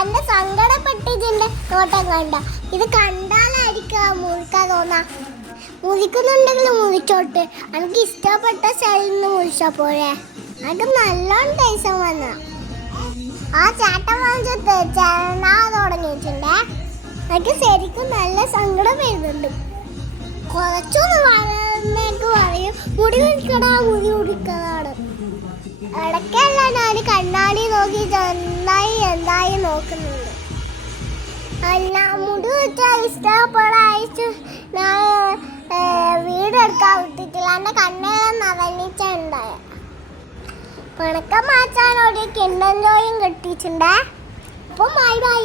എന്നെ സങ്കടപ്പെട്ടിട്ടുണ്ട് നോട്ടം കണ്ട. ഇത് കണ്ടാലായിരിക്കും മുറിക്കാൻ തോന്നാ. മുറിക്കുന്നുണ്ടെങ്കിൽ മുറിച്ചോട്ട്. എനിക്ക് ഇഷ്ടപ്പെട്ട സ്ഥലത്ത് നിന്ന് മുറിച്ചാ പോരെ. എനിക്ക് നല്ലോണം ദേഷ്യം വന്ന. ആ ചേട്ടൻ വാങ്ങിച്ച് ചേർന്നാ തുടങ്ങിയിട്ടുണ്ടേ. എനിക്ക് ശരിക്കും നല്ല സങ്കടം വരുന്നുണ്ട്. കുറച്ചൊന്ന് വളർന്നേക്ക് പറയും മുടി മുറിക്കടാ മുടി മുറിക്കതാണ്. ഇടയ്ക്കല്ല ഞാൻ കണ്ണാടി നോക്കി എന്തായി നോക്കുന്നുണ്ട്. അല്ല മുടി വെച്ചാൽ ഇഷ്ടപ്പെടായിട്ട് ഞാൻ വീടെടുക്കാൻ വിട്ടിട്ടില്ല. എൻ്റെ കണ്ണെല്ലാം നവനിച്ചുണ്ടായ പണക്കം മാറ്റാനോട് കിണ്ടൻ ജോയും കെട്ടിയിട്ടുണ്ടേ. അപ്പം ബൈ ബൈ.